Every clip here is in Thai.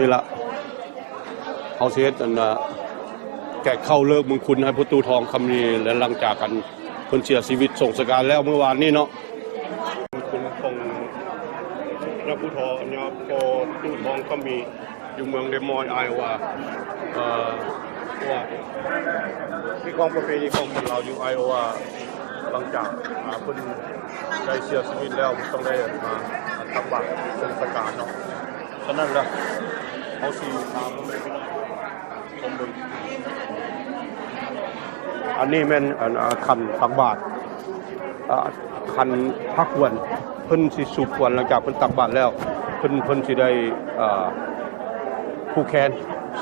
นี่ละเอาเสียอันแกะเข้าเลิกมึงคุณให้พุทธูทองคำนี้และหลังจากกันคนเสียชีวิตส่งสการแล้วเมื่อวานนี้เนาะคุณของนักพุทธญาพอตู้ทองคำมีอยู่เมืองเดมอยไอโอวาว่าที่กองประเพณีของคนเราอยู่ไอโอวาหลังจากคนได้เสียชีวิตแล้วต้องได้มาตักบาตรส่งสการเนาะฉะนั้นละเอาสีตามมาไม่ได้ผมดูอันนี้แม่นคันตักบาตรคันพักวันเพิ่นสิสูบควันหลังจากเพิ่นตักบาตรแล้วเพิ่นสิได้ผู้แคน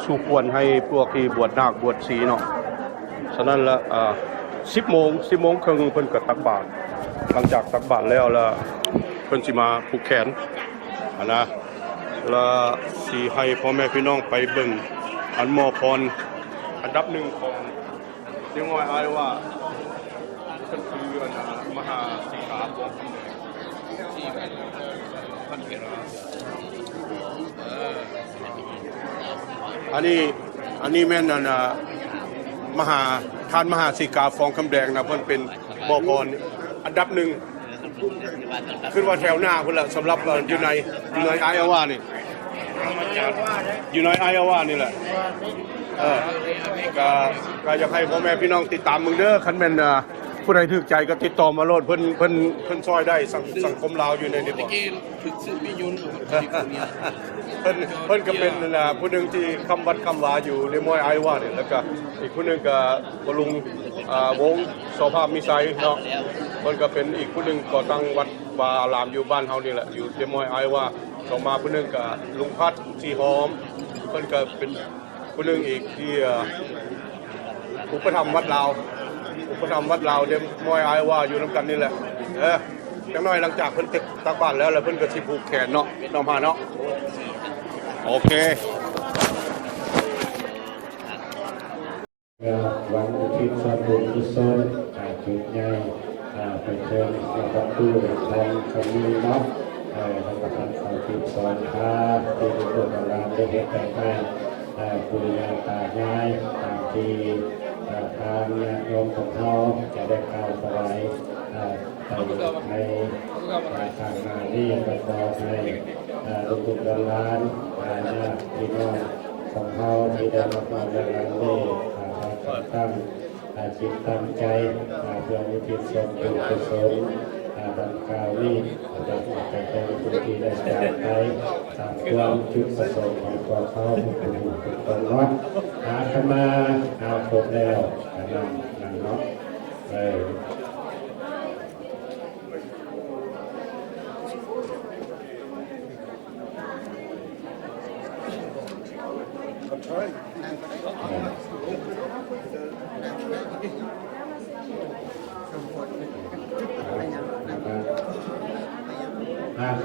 สูบควันให้พวกที่บวชนาคบวชศรีเนาะฉะนั้นละ10 โมงครึ่งเพิ่นก็ตักบาตรหลังจากตักบาตรแล้วเพิ่นสิมาผูกแขนนะแล้วสิให้พ่อแม่พี่น้องไปเบิ่งอันมอพรอันดับหนึ่งของเชียงรายอายว่าเพิ่นคือมหาสิงหาปองที่พันเกราอันนี้แม่นมหาท่านมหาสิกาฟองคำแดงนะเพิ่นเป็นมอพรอันดับหนึ่งขึ้นว่าแถวหน้าพุ่นละสำหรับอยู่ในไอโอวานี่อยู่ในไอโอวานี่แหละก็อยากให้พ่อแม่พี่น้องติดตามมึงเด้อคันแม่นผู้ใดถูกใจก็ติดต่อมาโลดเพิ่นช่วยได้สังคมลาวอยู่ในนี้บ่เพิ่นก็เป็นผู้หนึงที่คำวัดคำวาอยู่ในมวยไอโอวานี่แล้วก็อีกผู้หนึงก็บ่ลุงวงโสภาพมิไซเนาะเพิ่นก็เป็นอีกผู้หนึงก่อตั้งวัดวาอารามอยู่บ้านเฮานี่แหละอยู่ในมวยไอโอวาต่อมาผู้หนึงก็ลุงพัดสีหอมเพิ่นก็เป็นผู้หนึงอีกที่อุปถัมภ์วัดลาวเดมมวยไอโอวาอยู่นำกันนี่แหละจังน้อยหลังจากเพิ่นตักบาตรแล้วเพิ่นก็สิผูกแขนเนาะน้องพาเนาะโอเควันอุทิศส่วนบุญกุศลจุดใหญ่ไปเชิญกับตู้ทองคำมีเนาะทางประธานสาธิตสอนค้าที่เป็นตัวการได้เห็นแต่งให้ปุริยาตายายตามที่ทางโยมของเขาจะได้กล่าวสลายในทางงานนี้ก็ขอให้ลูกๆหลานญาติพี่น้องของเขาที่ได้มาฟังในงานนี้ตั้งจิตตั้งใจเพื่ออุทิศส่วนบุญกุศลดังกล่าวนี้จะเป็นผู้ที่ได้จากไปตามความจุดประสงค์ของตัวเขาทุกคนเนาะขึ้นมาครบแล้วนั่นเนาะ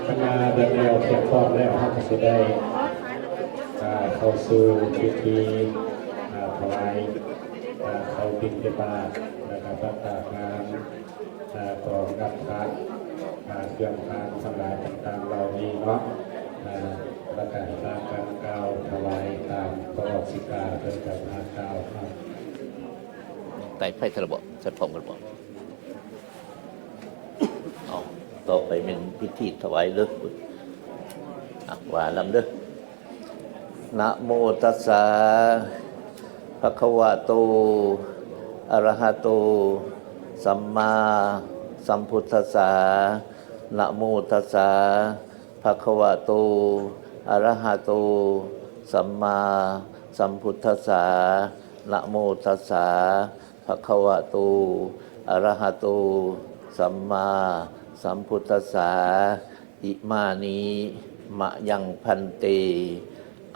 ขณะเดินแนวเทียบพร้อมแล้วเราจะได้เข้าสู่พิธีถวายเข้าบิณฑบาตนะครับประกาศงานของรับทานเครื่องทานทั้งหลายต่างๆเหล่านี้เนาะประกาศตามการกล่าวถวายตามประวัติการเรื่องการกล่าวครับไต่ไพ่ทระบบจะพร้อมกันบ่ต่อไปเป็นพิธีถวายเลิกบุญว่าลำเลิกนะโมตัสสะภะคะวะโตอะระหะโตสัมมาสัมพุทธัสสะนะโมตัสสะภะคะวะโตอะระหะโตสัมมาสัมพุทธัสสะนะโมตัสสะภะคะวะโตอะระหะโตสัมมาสัมพุทธัสสะอิมานิมะยังพันเต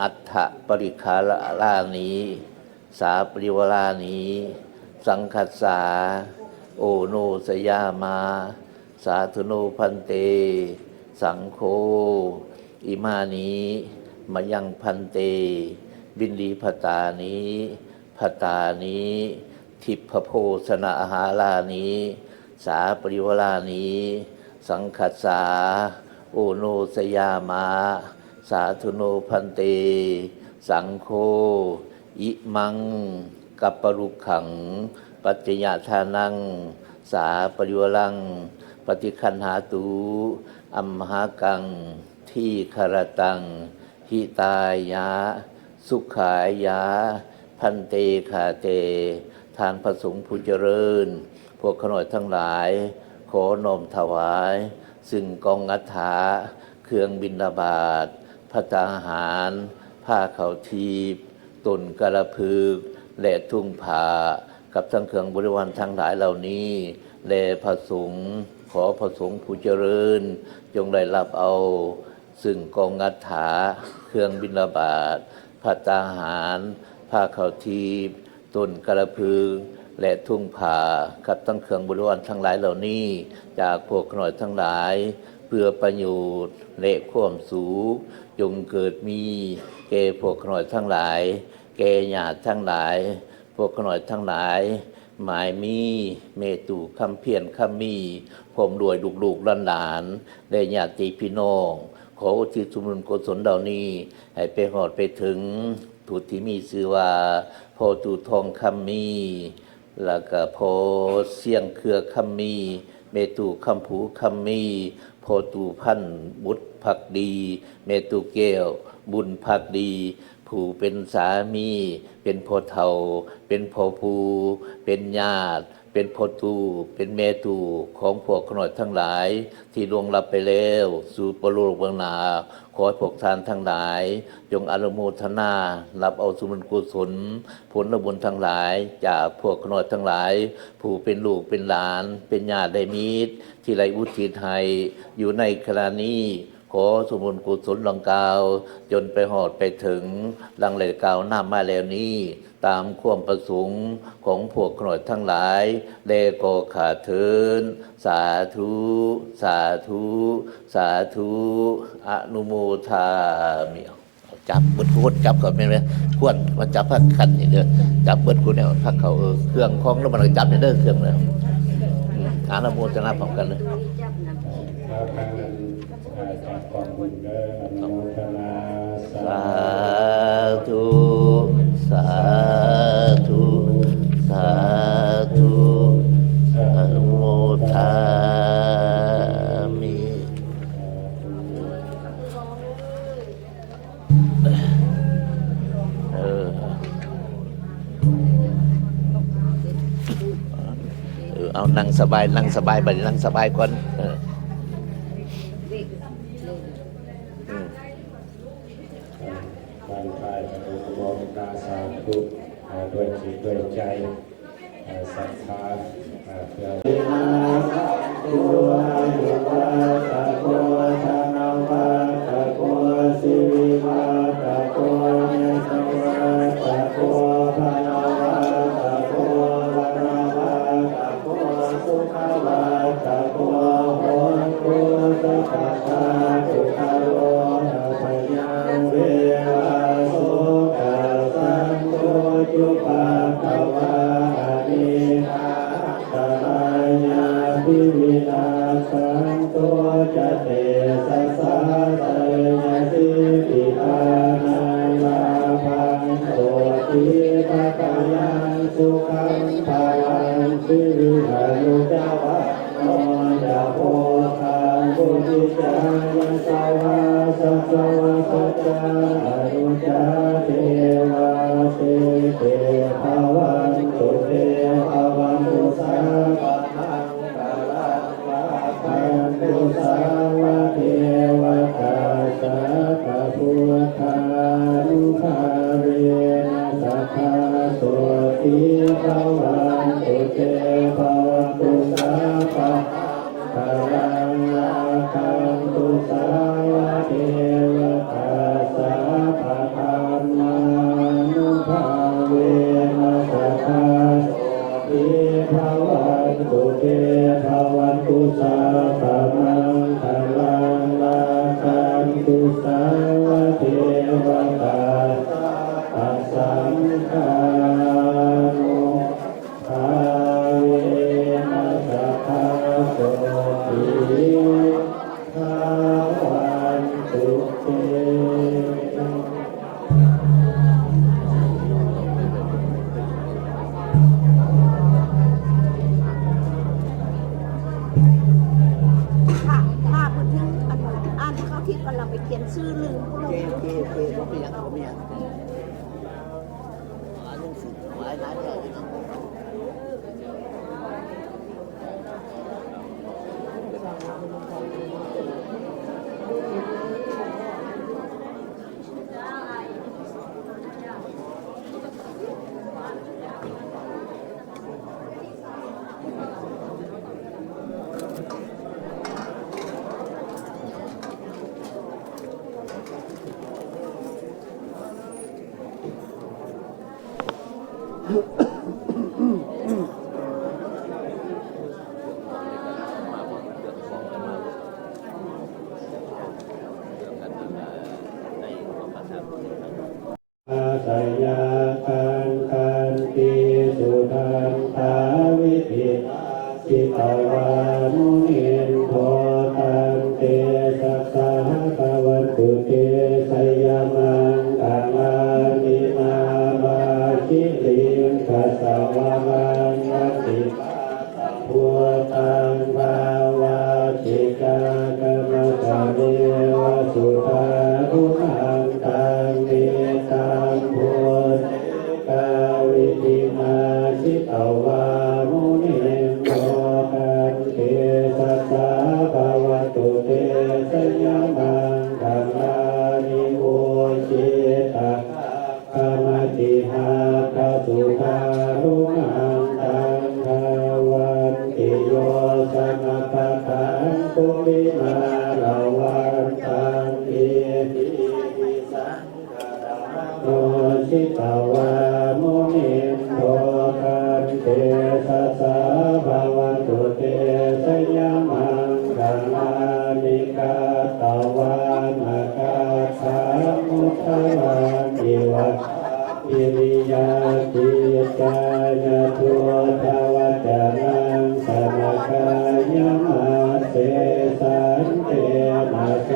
อัฏฐปริคาลานิสาปริวลานิสังคัสสาโอโนสยามาสาธุโนพันเตสังโฆอิมานิมะยังพันเตบินลีภตานิภตานิทิพโพสนาอาหารานิสาปริวลานิสังคัสสาโอโนสยามา สาธุโนพันเตสังโฆอิมังกัปปรุขังปัจจยทานังสาปริวลังปฏิคันหาตุอัมหากังที่คารตังหิตายะสุขายะพันเตขาเตทานพระสงฆ์ผู้เจริญพวกขน่อยทั้งหลายขอน้อมถวายซึ่งกองอัฐาเครื่องบิณฑบาตภัตตาหารผ้าเขาวทีบต้นกระพึกและทุ่งผ้ากับทั้งเครื่องบริวารทั้งหลายเหล่านี้แด่พระสงฆ์ขอพระสงฆ์ผู้เจริญจงได้รับเอาซึ่งกองอัฐาเครื่องบิณฑบาตภัตตาหารผ้าเขาวทีบต้นกระพึกและทุ่งผ้ากับทั้งเครื่องบริวารทั้งหลายเหล่านี้จากพวกขน่อยทั้งหลายเพื่อประโยชน์และความสุขจงเกิดมีแก่พวกขน่อยทั้งหลายแก่ญาติทั้งหลายพวกขน่อยทั้งหลายหมายมีเมตุคำเพียรคำมีผมรวยลูกหลานและญาติพี่น้องขออุทิศส่วนบุญกุศลเหล่านี้ให้ไปหอดไปถึงผู้ที่มีชื่อว่าพ่อตู่ทองคำมีแล้วก็พ่อเสียงเครือคำมีเมตุคำผูคำมีพ่อตู่พันบุตรภักดีเมตุแก้วบุญภักดีผู้เป็นสามีเป็นพ่อเฒ่าเป็นพ่อภูเป็นญาติเป็นพ่อตู่เป็นแม่ตู่ของพวกขน่อยทั้งหลายที่ล่วงลับไปแล้วสู่ปรโลกเบื้องหน้าขอให้พวกท่านทั้งหลายจงอนุโมทนารับเอาส่วนบุญกุศลผลบุญทั้งหลายจากพวกขน่อยทั้งหลายผู้เป็นลูกเป็นหลานเป็นญาติได้มิตรที่ไรอุทิศให้อยู่ในขณะนี้ขอสมบูรณ์กุศลดังกล่าวจนไปหอดไปถึงดังเลยกล่าวหน้ามาแล้วนี้ตามความประสงค์ของพวกขน่อยทั้งหลายแลก็ขาดเถินสาธุสาธุสาธุอนุโมทามิจับเบิดคนจับก่อนเป็นไหมควรมาจับพักขันอย่างเดียวจับเบิดคนเนี่ยพักเขาเครื่องคล้องแล้วมันก็จับเนี่ยเด้อเครื่องเลยอนุโมทนาพร้อมกันเลย เราทางนั้นจากกองบุญเด้ออนุโมทนาสา สาธุสาธุสาธุอนุโมทามิเอานั่งสบายบัดนี้นั่งสบายก่อนวันคลายอนุโมทนาสาธุด้วยจิตด้วยใจศรัทธาเพื่อตัวยุวะตะโกธนาวะตะโกสิวิมาตะโกเนสวะตะโกภนาวะตะโกวราวะตะโกสุขาวะตะโกโหตุสัพพะทุกขโรพยังเวราโสกะสันโตจุปะภวะอนินาตรายาภิวินาสันโตจะเตสัสสะเตยะติปิตานังลาภังโสติภะกะยังสุขังภาลังสิริอายุจาวะโนจะโพธังบุติจายะสาวะสัพพวะสัจจาอนุจาเทวาเตเตภาวันตุเตภาวันตุสาปะทังกาลังวะพันตุสาวะเทวตาสาปะพุทธานุภาเวนะสัทธาโสติภาวันตุเตภาวันตุสาปะกาลังวะพันตุสาวะเทวตาสาปะธรรมานุภาเวนะสัทธาโสติภาวันตุเตภาวันตุสาปะมังค ทิตย์ก็เราไปเขียนชื่อลืม โอเคโอเคโอเคผมไม่ยังผมไม่ยังเรื่องสิ่งหมายนั้นเลย อาสยาการการติสุทันตาวิธิจิตวานุเนียนโทตันเตสัสสะภะวันตุเตสยามังกาลานิมาบาชิลิงกัสสวะมังยัตติพุตังภาวะจิกากรรมสะเนวะสุทารุหังตังเมตังพุทธาวิธิมาชิตวามุนิโตกันเตสัสสะภะวะตุเตสยามังกัลลานิโอชิตะกรรมติหาคสุทารุหังตังภาวันติโยสมปะทังปุริมาลาวันตังเอหิสังโนชิตวามุนิโตกันเตสัสสะภะวะตุเตสยามังกัลลานิกาตวานาคาสามุทธวันอิวัตอิริยาติจายาทุทวัจนังสมกายมาเสสันเตนะโส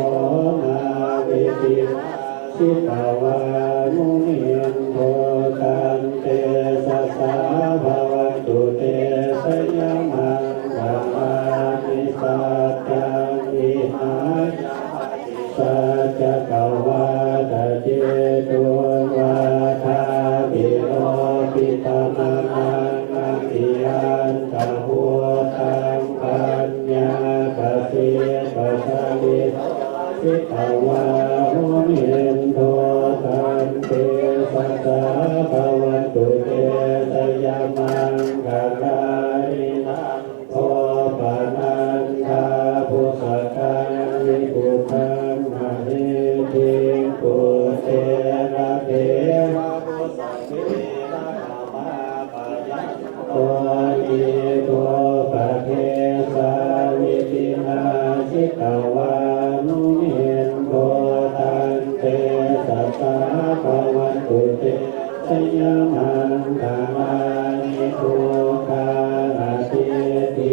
มาวิติชิตวามุนิโทตันเตสัสสะภะวะตุเตสยามังกัลลานิสัจจังอิหาสัจจกวาตเจตุวาทาวิโรปิตานังนังติยันตะหัวตังปัญญากสิปัสสะลิสิตวามุนิโทตันเตสัสสะภะวะตุเตสยามังกัลลานินังโทปะนันทาภุสกังวิปุตังมะเฮติปุเตระเทวะปุสังเวนะนามาปะยันโตอิโตปะเทสาวิตินาชิตวานุเนียนโตตันเตสัสสะภะวะตุเตสยามังกามานิทุกขานาทิติ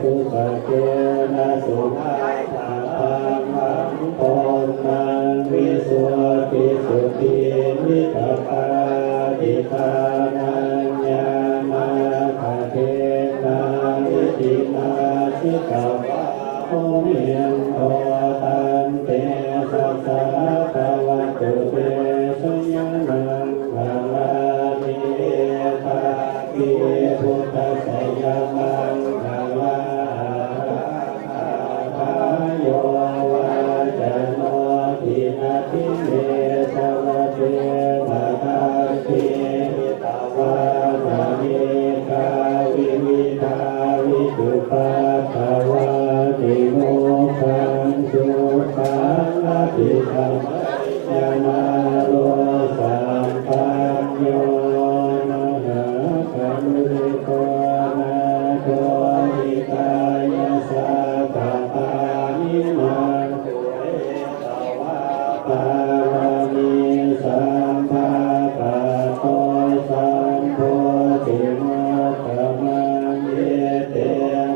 ทุสะเกนะสุขาทังวังโตมังวิสุทธิสุติมิตตาติตานัญญามาคาเทนาวิตินาชิตวาโมเนียนโตตันเตสัสสะภะวะตุเตสยามังกัลลานิเอตาปิพุทธสยามังกัลลาภาโยวาจโนทินาทิเมสวะเทวตาติตวานานิกาวิวิทาวิจุปัตตวานิโมขังสุขังอภิธรรมยามาโลสัมปัญโยมหาคัมมิโกนาโตอิกายสัพพะปานิมังตุเรตวาปารามิสัมภะปะโตสัมโพธิโมกขมังเยเต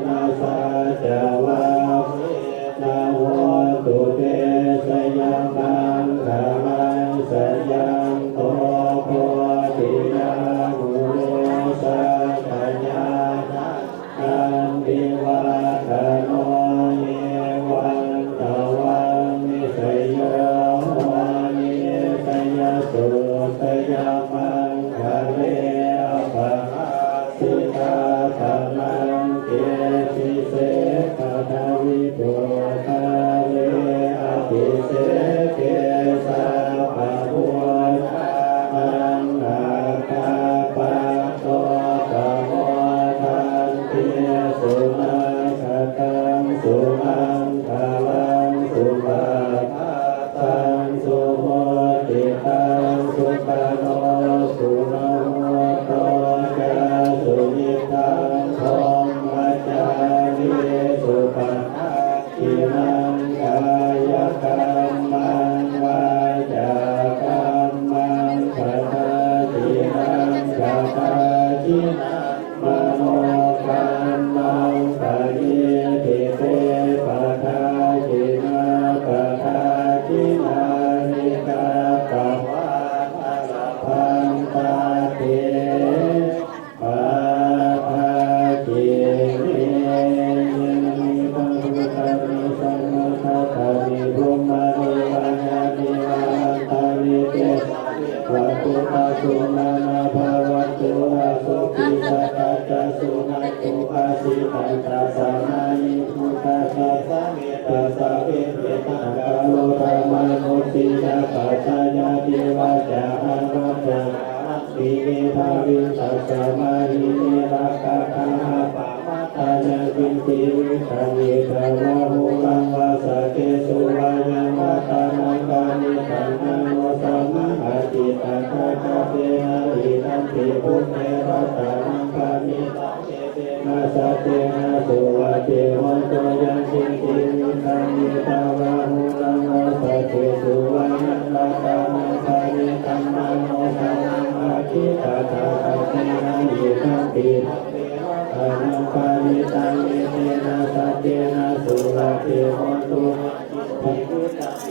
นะสัจจวานะโหตุเตสยามัง มาหิเนราคาคาหาปะมัตตานังกินติวิคันยิตาวะโหรังวาสเกสุวายังวัตานังกานิขันธังโนสัมมาอาจิตาคาคาเตนะอิทัมปิพุทเทระตานังกานิตังเตเตนะสัจเจนะสุวัจเจโหตุยังกินติวิคันยิตาวะโหรังวาสเกสุวายังวัตานังกานิขันธังโนสัมมาอาจิตาคาคาเตนะอิทัมปิอนังปานิตังเมเตนะสัจเจนะสุราเทโหตุ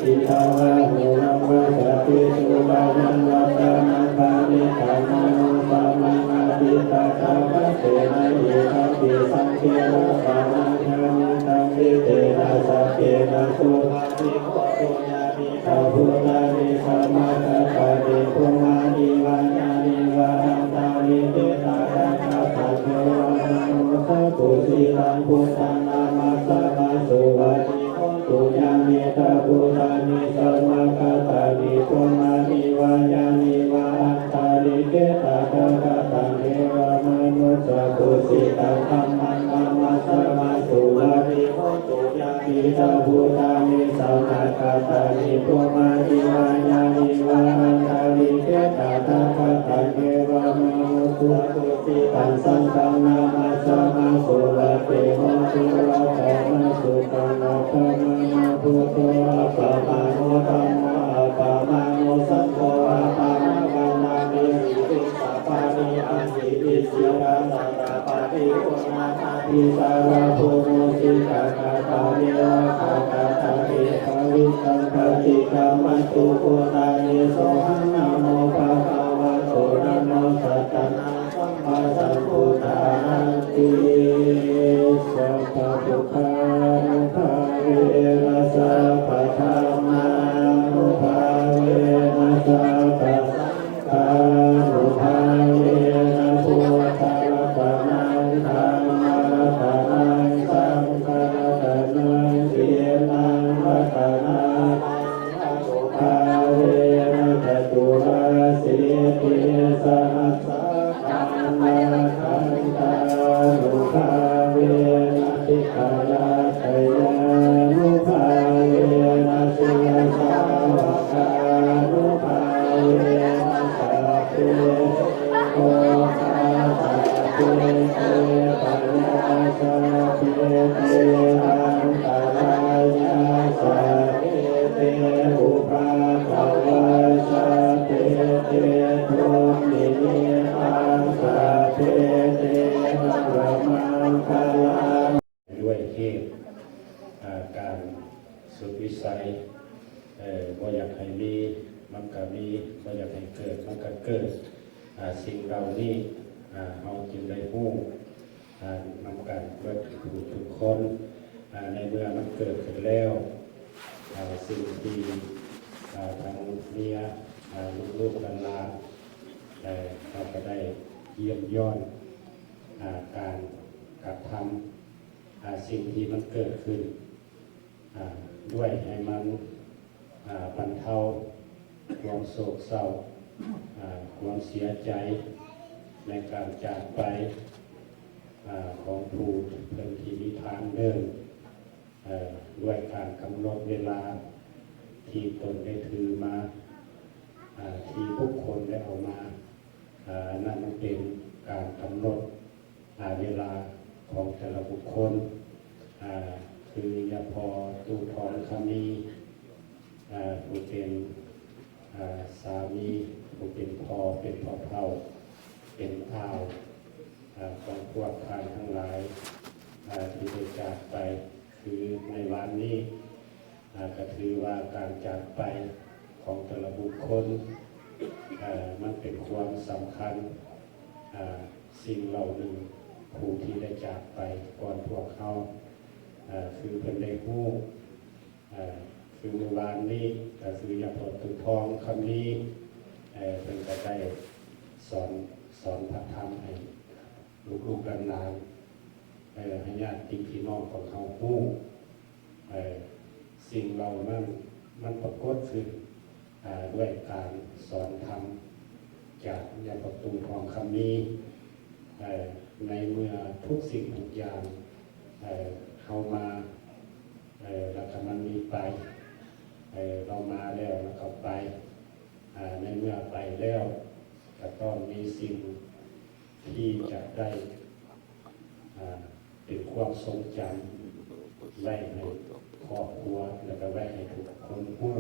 อิทาวะโหรังวาสเกสุวายังวัตานังปานิตังโนสัมมาอาทิตาคาคาเตนะอิทัมปิสังเกระปานังคานิตังเมเตนะสัจเจนะสุราเทโหตุญาณิตาพุทธานิสัมมาทัปปะเตภูมานิวาญาณิวาหังตาลิเตตาคาคาปะเทวะนะโมสัพพุสิตังพุทธังนามัสสะมาสุวัจจิโหตุญาณิตาพุทธานิสัมมาคาตานิภูมานิวาญาณิวาหังตาลิเตตาคาคาตังเทวะมนุสสะปุสิตังธัมมังนามัสสะมาสุวัจจิโหตุญาณิตาพุทธานิสัมมาคาตานิภูมานิวาญาณิวาหังตาลิเตตาคาคาตังเทวะมนุสสะปุสิตังสังฆังนามัสสะมาสุวัจจิโหตุระธรรมสุตังนะภะมะนะพุทโธอะปะมาโนธัมโมอะปะมาโนสังโฆอะปะมะวันนามิวิสัพพานิอันติปิสิกาสัตตปะติโอนาคาติสารภูโมสิกาคาตาเนวะคาคาตาเอภาวิสังฆติกามัตตุโกตาเยโสหังนะโมภะคะวะโตนะโมสัตตะนะสัมมาสัมพุทธาติสัพพะทุกขานุภาเวนะสัพพะธัมมานุภาเวนะสัพพะสังฆานุภาเวนะพุทธะรัตนังธัมมารัตนังสังฆรัตนังเสียนังรัตนังอนุภาเวนะจตุราสีติสหัสสะขันธาขันธานุภาเวนะทิคายาทยานุภาเวนะสิยสาวกานุภาเวนะสัพเพโอคาสัพเพเตปัญญาสัพเพเตอันตรายาสัพเพเตอุปาทวาสัพเพเตทุมิเนตังสัพเพเตภรมังคลังด้วยเหตุการสุดวิสัยบ่อยากให้มีมันก็มีบ่อยากให้เกิดมันก็เกิดสิ่งเหล่านี้เอาจึงได้ฮู้นำกันเพื่อทุกคนในเมื่อมันเกิดขึ้นแล้วสิ่งที่ทางเมียลูกๆหลานๆเราก็ได้เยี่ยมย้อนการกระทำสิ่งที่มันเกิดขึ้นด้วยให้มันบรรเทาความโศกเศร้าความเสียใจในการจากไปของผู้เป็นที่นิทานเดิมด้วยการกำหนดเวลาที่ตนได้ถือมาที่ทุกคนได้เอามานั่นมันเป็นการกำหนดเวลาของแต่ละบุคคลคือยาพอตูทองคำมีผู้เป็นสามีผู้เป็นพ่อเป็นพ่อเฒ่าเป็นอ้าวของพวกทานทั้งหลายที่ได้จากไปคือในวันนี้ก็ถือว่าการจากไปของแต่ละบุคคลมันเป็นความสำคัญสิ่งเหล่านึงผู้ที่ได้จากไปก่อนพวกเขาคือเพิ่นได้ฮู้คือเมื่อวานนี้ก็คือยาพอตุทองคำนี้เพิ่นก็ได้สอนพระธรรมให้ลูกๆหลานๆให้ญาติพี่น้องของเขาฮู้สิ่งเหล่านั้นมันปรากฏขึ้นด้วยการสอนธรรมจากยาพอตุทองคำนี้ ในเมื่อทุกสิ่งทุกอย่างเข้ามาแล้วก็มันมีไปเรามาแล้วแล้วก็ไปในเมื่อไปแล้วก็ต้องมีสิ่งที่จะได้เป็นความทรงจำไว้ในครอบครัวแล้วก็ไว้ให้ทุกคนรู้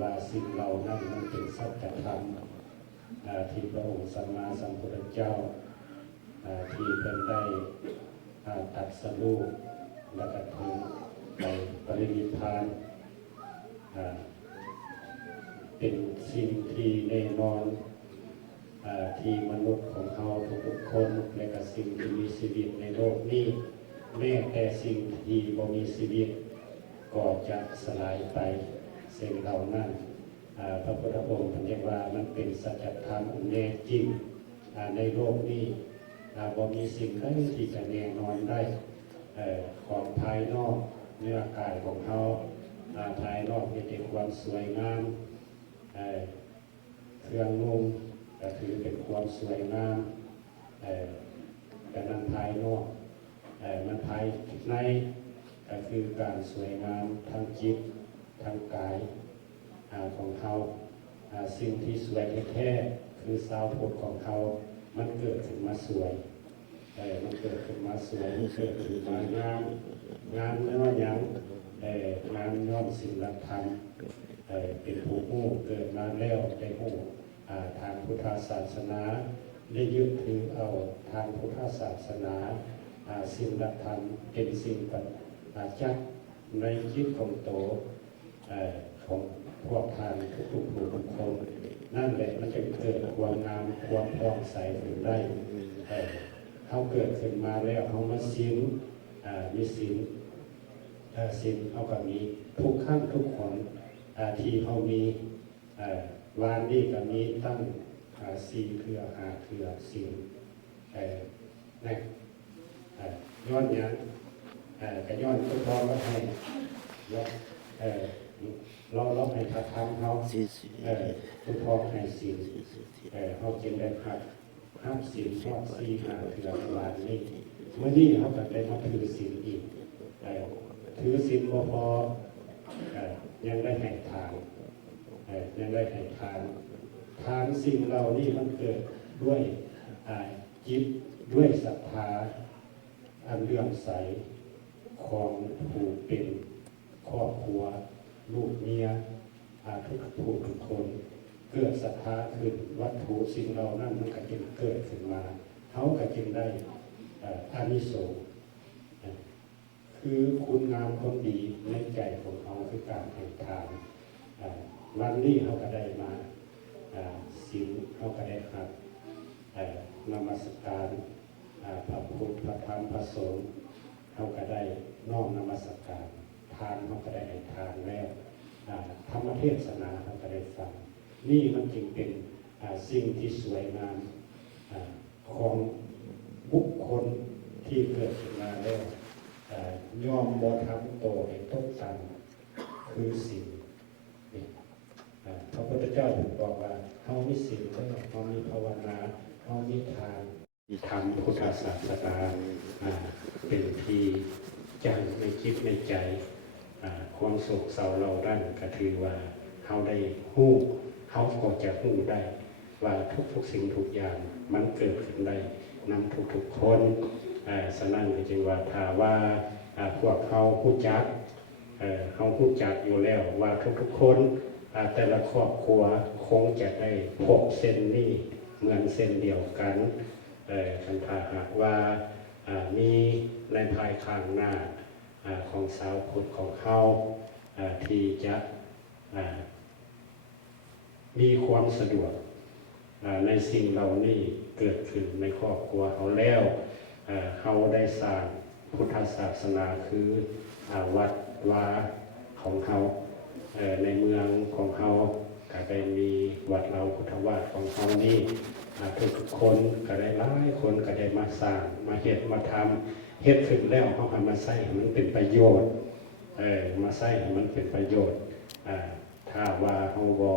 ว่าสิ่งเหล่านั้นมันเป็นสัจธรรมที่พระองค์สัมมาสัมพุทธเจ้าที่เป็นได้ตรัสรู้และก็ถึงไปปรินิพพานเป็นสิ่งที่แน่นอนที่มนุษย์ของเราทุกๆคนและก็สิ่งที่มีชีวิตในโลกนี้แม้แต่สิ่งที่บ่มีชีวิตก็จะสลายไปสิ่งเหล่านั้นพระพุทธองค์เรียกว่ามันเป็นสัจธรรมแน่จริงในโลกนี้บ่มีสิ่งใดที่จะแน่นอนได้ของภายนอกเนื้อกายของเขาภายนอกมีแต่ความสวยงามเครื่องนุ่งก็ถือเป็นความสวยงามแต่นั้นภายนอกมันภายในก็คือการสวยงามทางจิตทางกายของเขาสิ่งที่สวยแท้ๆคือสาวพุทธของเขามันเกิดขึ้นมาสวยมันเกิดขึ้นมาสวยเกิดขึ้นมางามงามไม่ว่าอย่างงามย้อนสิ่งลักธรรมเป็นผู้ผู้เกิดมาแล้วได้ผู้ทางพุทธศาสนาได้ยึดถือเอาทางพุทธศาสนาสิ่งลักธรรมเป็นสิ่งประจักษ์ในจิตของโตของพวกทานทุกคนนั่นแหละมันจะเกิดความงามความผ่องใสขึ้นได้เขาเกิดขึ้นมาแล้วเขามาศีลมีศีลเขาก็มีทุกขั้นทุกคนที่เขามีวานนี้ก็มีตั้ง4 เครือ5 เครือศีลนะย้อนอย่างก็ย้อนทุกคนว่าให้เราให้พระธรรมเขาทุกคนให้ศีลเขาจึงได้ห้ามศีลทอด4 5 เครือวานนี้เมื่อนี้เขาก็ได้มาถือศีลอีกถือศีลพอยังได้ให้ทานยังได้ให้ทานสิ่งเหล่านี้มันเกิดด้วยจิตด้วยศรัทธาอันเลื่อมใสของผู้เป็นครอบครัวลูกเมียทุกคนเกิดศรัทธาขึ้นวัตถุสิ่งเหล่านั้นมันก็จึงเกิดขึ้นมาเขาก็จึงได้อานิสงส์คือคุณงามความดีในใจของเขาคือการให้ทานวันนี้เขาก็ได้มาศีลเขาก็ได้ครับนมัสการพระพุทธพระธรรมพระสงฆ์เขาก็ได้น้อมนมัสการทานเขาก็ได้ให้ทานแล้วธรรมเทศนาเขาก็ได้ฟังนี่มันจึงเป็นสิ่งที่สวยงามของบุคคลที่เกิดขึ้นมาแล้วยอมบ่ทำโตให้ตกต่ำคือศีลพระพุทธเจ้าถึงบอกว่าเขามีศีลแล้วเขามีภาวนาเขามีทานทำพุทธศาสนาเป็นที่จังในจิตในใจความโศกเศร้าเราดั้นก็ถือว่าเขาได้ฮู้เขาก็จะฮู้ได้ว่าทุกสิ่งทุกอย่างมันเกิดขึ้นได้นำทุกคนสนั่นจึงว่าถ้าว่าพวกเขาฮู้จักเขาฮู้จักอยู่แล้วว่าทุกคนแต่ละครอบครัวคงจะได้พบเส้นนี้เหมือนเส้นเดียวกันถ้าหากว่ามีในภายข้างหน้าของสาวพุทธของเขาที่จะมีความสะดวกในสิ่งเหล่านี้เกิดขึ้นในครอบครัวเขาแล้วเขาได้สร้างพุทธศาสนาคือวัดวาของเขาในเมืองของเขาก็ได้มีวัดเราพุทธวาสของเขานี่ทุกคนก็ได้หลายคนก็ได้มาสร้างมาเฮ็ดมาทำเฮ็ดขึ้นแล้วเขาเอามาใส่ให้มันเป็นประโยชน์มาใส่ให้มันเป็นประโยชน์ถ้าว่าเขาบ่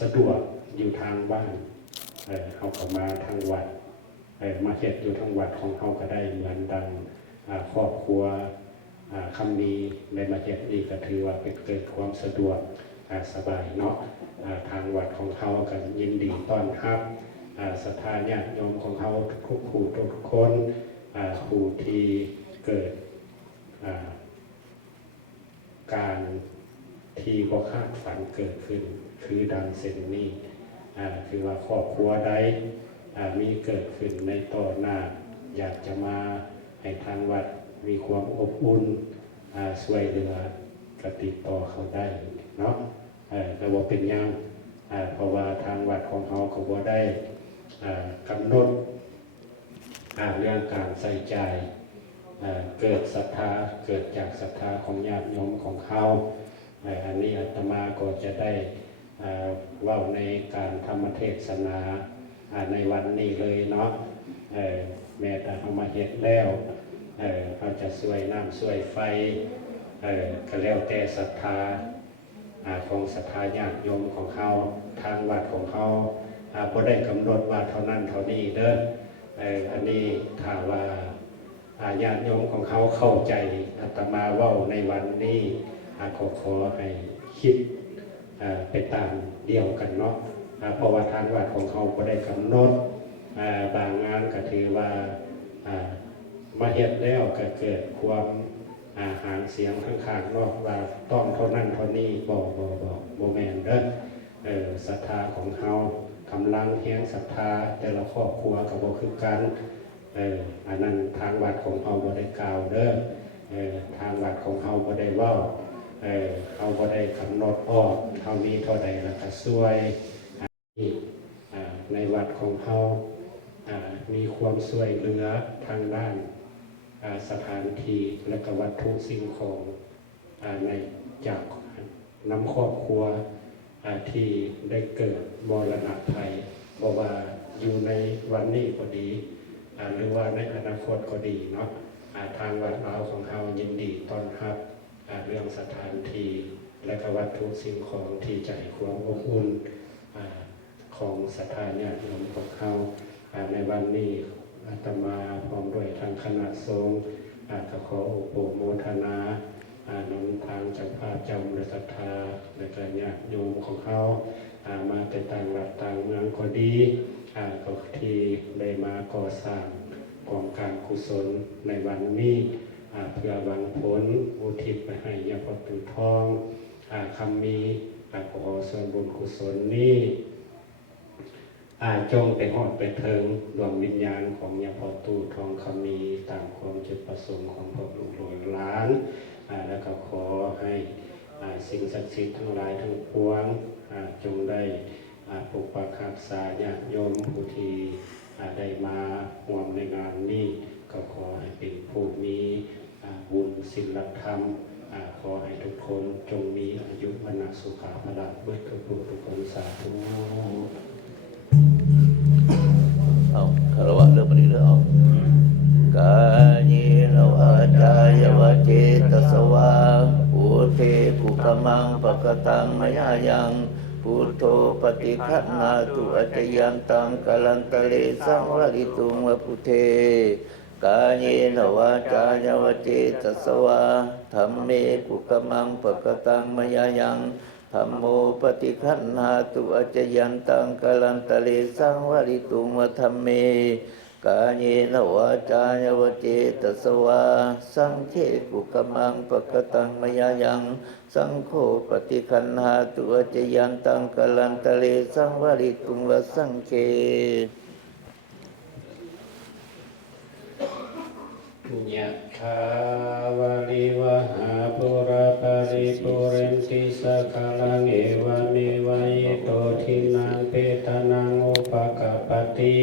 สะดวกอยู่ทางบ้านเขาก็มาทางวัด มาเฮ็ดอยู่ทั้งวัดของเฮาก็ได้เหมือนดังครอบครัวคำมีในมาเฮ็ดนี่ก็ถือว่าเป็นเกิดความสะดวกสบายเนาะทางวัดของเฮาก็ยินดีต้อนรับศรัทธาญาติโยมของเฮาทุกผู้ทุกคนผู้ที่เกิดการที่บ่คาดฝันเกิดขึ้นคือดังเส้นนี้คือว่าครอบครัวใดมีเกิดขึ้นในต่อหน้าอยากจะมาให้ทางวัดมีความอบอุ่นช่วยเหลือก็ติดต่อเขาได้เนาะแต่ว่าเป็นยังเพราะว่าทางวัดของเขาก็บ่ได้กำหนดเรื่องการใส่ใจเกิดศรัทธาเกิดจากศรัทธาของญาติโยมของเขาอันนี้อาตมาก็จะได้เว่าในการธรรมเทศนาในวันนี้เลยเนาะแม้แต่เขามาเฮ็ดแล้วเขาจะช่วยน้ำช่วยไฟก็แล้วแต่ศรัทธาของศรัทธาญาติโยมของเขาทางวัดของเขาบ่ได้กำหนดว่าเท่านั้นเท่านี้เด้ออันนี้ถ้าว่าญาติโยมของเขาเข้าใจอาตมาเว้าในวันนี้ขอให้คิดไปตามเดียวกันเนาะเพราะว่าทางวัดของเขาบ่ได้กำหนดบางงานก็ถือว่ามาเฮ็ดแล้วก็เกิดความหางเสียงข้างๆเนาะว่าต้องเท่านั้นเท่านี้บ่แม่นเด้อศรัทธาของเฮากำลังแห่งศรัทธาแต่ละครอบครัวก็บ่คือกันอันนั้นทางวัดของเฮาบ่ได้กล่าวเด้อทางวัดของเฮาบ่ได้เว้าเฮาบ่ได้กำหนดออกเฮามีเท่าใดแล้วก็ช่วยในวัดของเฮามีความช่วยเหลือทางด้านสถานที่และก็วัตถุสิ่งของในจากน้ำครอบครัวที่ได้เกิดมรณะภัยบอกว่าอยู่ในวันนี้ก็ดีหรือว่าในอนาคตก็ดีเนาะทางวัดเราของเรายินดีต้อนรับเรื่องสถานที่และก็วัตถุสิ่งของที่จะให้ความอบอุ่นของศรัทธาญาติโยมของเราในวันนี้อาตมาพร้อมด้วยทางคณะสงฆ์ก็ขอโอโมทนานำทางเจ้าภาพเจ้าศรัทธาและก็ญาติโยมของเขามาเป็นต่างหลักต่างเมืองก็ดีก็ที่ได้มาก่อสร้างกองการกุศลในวันนี้เพื่อหวังผลอุทิศไปให้ยาพตุทองคำมีขอส่วนบุญกุศลนี้จงเป็นหอดเป็นเทิงดวงวิญญาณของยาพตุทองคำมีตามความจุดประสงค์ของพระลูกหลวงหลานแล้วก็ขอให้สิ่งศักดิ์สิทธิ์ทั้งหลายทั้งปวงจงได้ปกปักรักษาญาติโยมผู้ที่ได้มาร่วมในงานนี้ก็ขอให้เป็นผู้มีบุญศีลธรรมขอให้ทุกคนจงมีอายุวรรณสุขภาพเบิดทุกคนสาธุเอาคารวะเรื่องปฏิเรื่องกายโนอาจายวเจตสวาปุเทกุกมังปะกตังมยายังพุทโธปฏิคันนาตุอัจยันตังกัลันตะเลสังวริตุงวพุเทกายโนวาจายวเจตสวาธัมเมกุกมังปะกตังมยายังธัมโมปฏิคันนาตุอัจยันตังกัลันตะเลสังวริตุงวธัมเมกายโนวาจายวเจตสวาสังฆกุกมังปะกตังมยายังสังโฆปฏิคันหาตุอัจยันตังกัลลันตะเลสังวริตุงวสังเฆยะถาวาลิวหาปุราปาริปุเรนติสกาลังเอวเมวะอิโตทินังเปตานังอุปกปปติ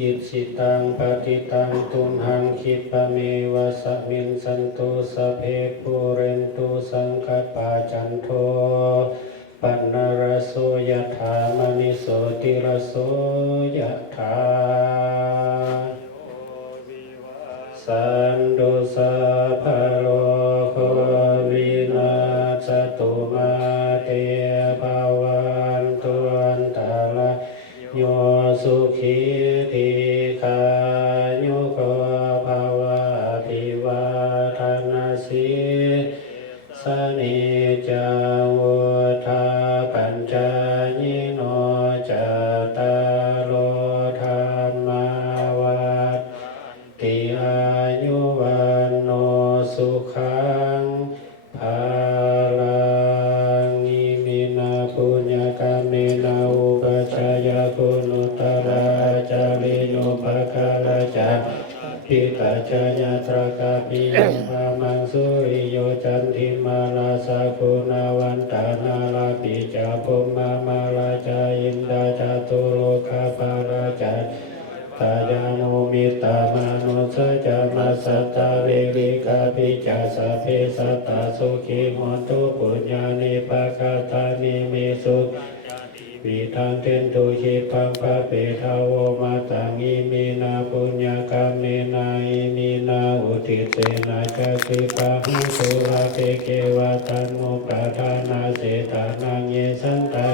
อิสิตังปฏิตังตุมหังคิปะเมวะสมินสันตุสะเพปุเรนตุสังคปาจันโทปันนรโสยถามณิโสติรโสยถาสันตุสัพพะโลกวินาศตุมาเตภวันตุอันตรายโยสุขีทีขา จาวุธาปัญจยิโนจตารโลธรรมาวัฏติอายุวันโนสุขังภาลังอิมินาปุญญกาเมนาอุปัชฌายคุณุตตราจาริโยภคาลาจาปิตาจายาตรกาปิโยภามังสุริโยจันทิมาลาสากุณาวันตานาลาปิจาภุมมามาลาจาอินดาจาตุโลกาภาราจาตายานุมิตามานุสจามาสัตตาเวริกาปิจาสะเพสัตตาสุขิมนตุปุญญานิปะคาตานิเมสุวิทังเทนตุหิปังปะเปทาวโวมาตังอิมินาปุญญากาเมนาอิมินาอุทิเสนาจักขิปะหังสุราเปเกวะตันโมปะทานาเสตานังเยสันตา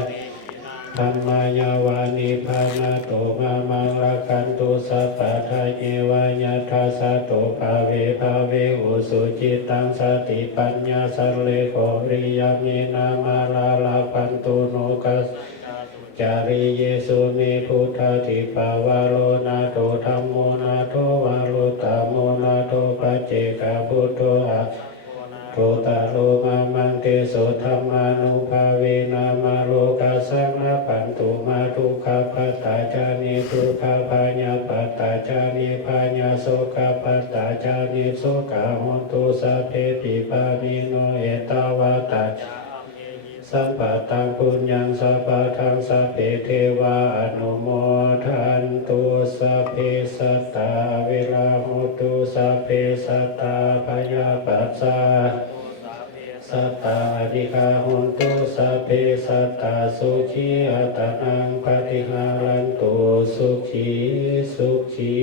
ธรรมายาวานิพานาโตมามังละกันตุสัพพะทะเยวายาทัสสะโตภาเวภาเวอุสุจิตังสติปัญญาสัลเลโกริยามินามาลาลาปันตุโนกัสจาริเยสุเมพุทธาทิปาวาโลนาโตธัมโมนาโตวาโลตโมนาโตปัจเจกพุทโธอะโทตาโลมามังเตโสธัมมานุภาเวนามาโลกัสสังนาปันตุมาทุกขปัตตาจานิทุกขปัญญาปัตตาจานิปัญญาโสกปัตตาจานิโสกาโหตุสัพเพปิปามิโนเอตาวาตาสัพพะตังปุญญังสัพพะทังสัพเพเทวาอนุโมทันตุสัพเพสัตตาเวลาโหตุสัพเพสัตตาพยาปัสสะสัตตาอธิกาโหตุสัพเพสัตตาสุขีอัตตังปฏิหารันตุสุขีสุขี